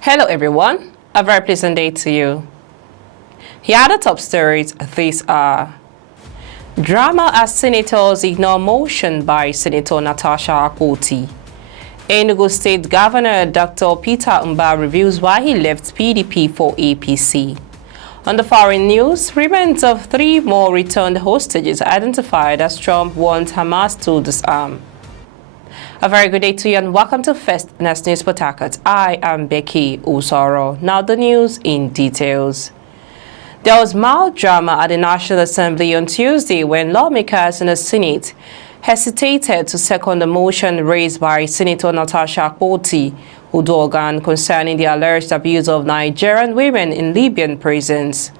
Hello everyone, a very pleasant day to you. Here are the top stories. These are: drama as senators ignore motion by Senator Natasha Akpoti. Enugu State Governor Dr. Peter Mbah reveals why he left PDP for APC. On the foreign news, remains of 3 more returned hostages identified as Trump wants Hamas to disarm. A very good day to you and welcome to First News Port Harcourt. I am Becky Usoro. Now the news in details. There was mild drama at the National Assembly on Tuesday when lawmakers in the Senate hesitated to second the motion raised by Senator Natasha Akpoti Udogan concerning the alleged abuse of Nigerian women in Libyan prisons.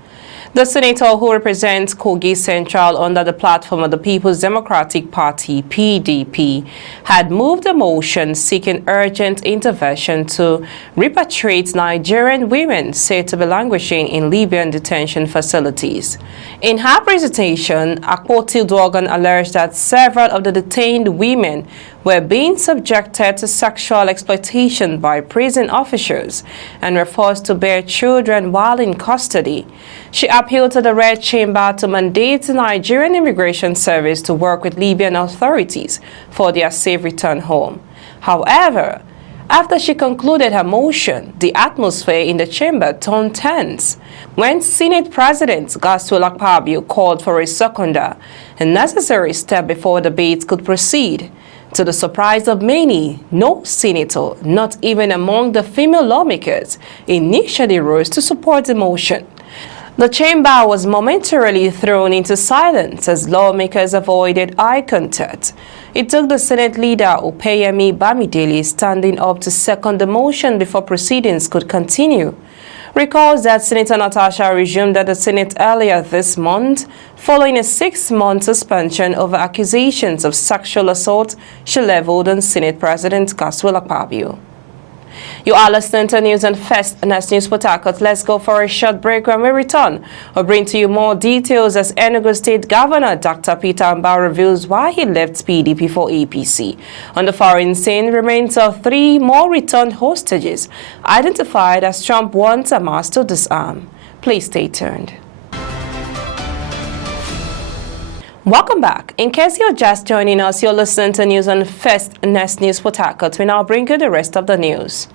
The senator, who represents Kogi Central under the platform of the People's Democratic Party, PDP, had moved a motion seeking urgent intervention to repatriate Nigerian women said to be languishing in Libyan detention facilities. In her presentation, Akpoti Udogan alleged that several of the detained women were being subjected to sexual exploitation by prison officers and were forced to bear children while in custody. She appealed to the Red Chamber to mandate the Nigerian Immigration Service to work with Libyan authorities for their safe return home. However, after she concluded her motion, the atmosphere in the chamber turned tense when Senate President Godswill Akpabio called for a seconder, a necessary step before debates could proceed. To the surprise of many, no senator, not even among the female lawmakers, initially rose to support the motion. The chamber was momentarily thrown into silence as lawmakers avoided eye contact. It took the Senate leader Opeyemi Bamidele standing up to second the motion before proceedings could continue. Recalls that Senator Natasha resumed at the Senate earlier this month following a 6-month suspension over accusations of sexual assault she leveled on Senate President Godswill Akpabio. You are listening to News on First News Port Harcourt. Let's go for a short break. When we return, we'll bring to you more details as Enugu State Governor Dr. Peter Mbah reveals why he left PDP for APC. On the foreign scene, remains of 3 more returned hostages identified as Trump wants Hamas to disarm. Please stay tuned. Welcome back. In case you're just joining us, you're listening to News on First News Port Harcourt. We now bring you the rest of the news.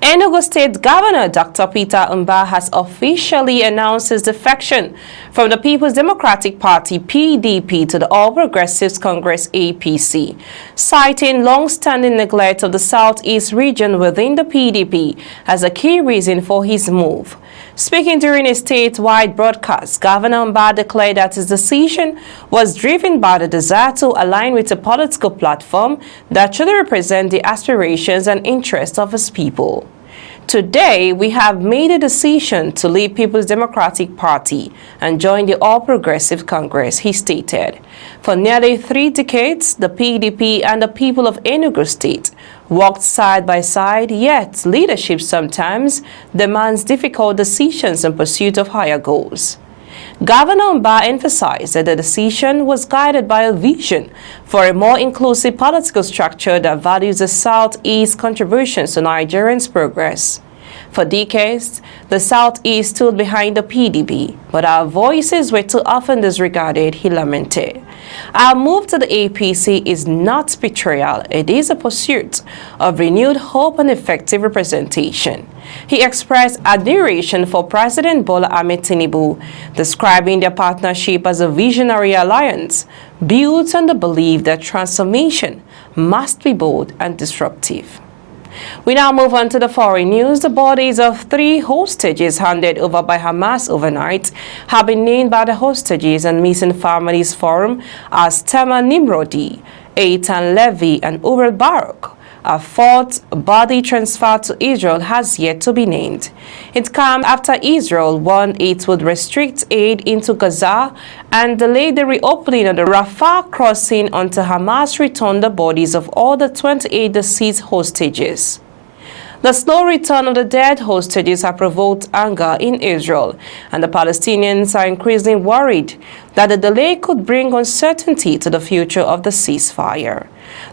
Enugu State Governor Dr. Peter Mbah has officially announced his defection from the People's Democratic Party PDP to the All Progressives Congress APC, citing long-standing neglect of the Southeast region within the PDP as a key reason for his move. Speaking during a statewide broadcast, Governor Mbah declared that his decision was driven by the desire to align with a political platform that should represent the aspirations and interests of his people. Today, we have made a decision to leave People's Democratic Party and join the All Progressive Congress, he stated. For nearly 3 decades, the PDP and the people of Enugu State walked side by side, yet leadership sometimes demands difficult decisions in pursuit of higher goals. Governor Mbah emphasized that the decision was guided by a vision for a more inclusive political structure that values the Southeast's contributions to Nigerians' progress. For decades, the Southeast stood behind the PDP, but our voices were too often disregarded, he lamented. Our move to the APC is not betrayal, it is a pursuit of renewed hope and effective representation. He expressed admiration for President Bola Ahmed Tinubu, describing their partnership as a visionary alliance built on the belief that transformation must be bold and disruptive. We now move on to the foreign news. The bodies of 3 hostages handed over by Hamas overnight have been named by the Hostages and Missing Families Forum as Tema Nimrodi, Eitan Levy, and Urel Barak. A 4th body transferred to Israel has yet to be named. It comes after Israel warned it would restrict aid into Gaza and delay the reopening of the Rafah crossing until Hamas returned the bodies of all the 28 deceased hostages. The slow return of the dead hostages have provoked anger in Israel, and the Palestinians are increasingly worried that the delay could bring uncertainty to the future of the ceasefire.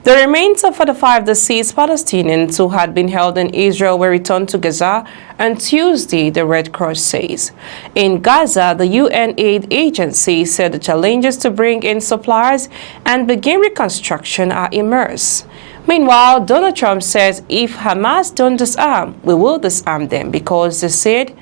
The remains of 45 deceased Palestinians who had been held in Israel were returned to Gaza on Tuesday, the Red Cross says. In Gaza, the UN aid agency said the challenges to bring in supplies and begin reconstruction are immense. Meanwhile, Donald Trump says if Hamas don't disarm, we will disarm them because they said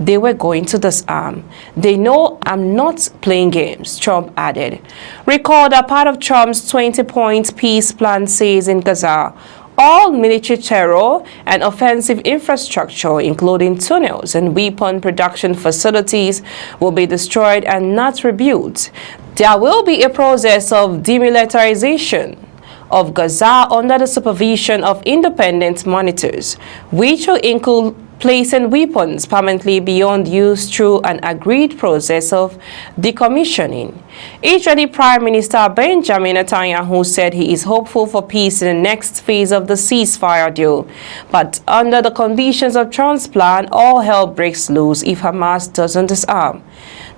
they were going to disarm. They know I'm not playing games, Trump added. Recall that part of Trump's 20-point peace plan says in Gaza, all military terror and offensive infrastructure, including tunnels and weapon production facilities, will be destroyed and not rebuilt. There will be a process of demilitarization of Gaza under the supervision of independent monitors, which will include placing weapons permanently beyond use through an agreed process of decommissioning. Israeli Prime Minister Benjamin Netanyahu said he is hopeful for peace in the next phase of the ceasefire deal, but under the conditions of Trump's plan, all hell breaks loose if Hamas doesn't disarm.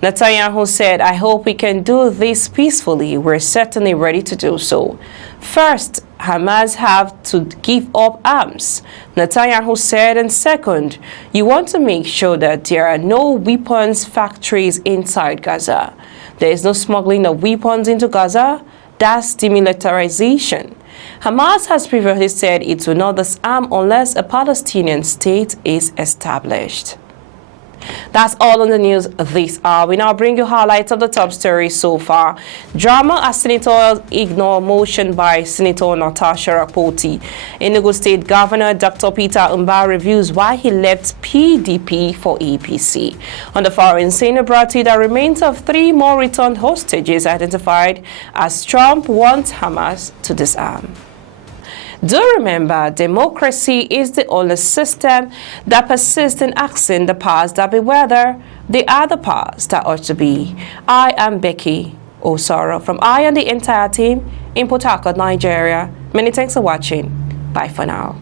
Netanyahu said, I hope we can do this peacefully. We're certainly ready to do so. First, Hamas have to give up arms, Netanyahu said, and second, you want to make sure that there are no weapons factories inside Gaza. There is no smuggling of weapons into Gaza. That's demilitarization. Hamas has previously said it will not disarm unless a Palestinian state is established. That's all on the news this hour. We now bring you highlights of the top stories so far. Drama as senators ignore motion by Senator Natasha Akpoti. Enugu State Governor Dr. Peter Mbah reviews why he left PDP for APC. On the foreign scene, the remains of 3 more returned hostages identified as Trump wants Hamas to disarm. Do remember, democracy is the only system that persists in asking the powers that be whether they are the powers that ought to be. I am Becky Osoro from I and the entire team in Port Harcourt, Nigeria. Many thanks for watching. Bye for now.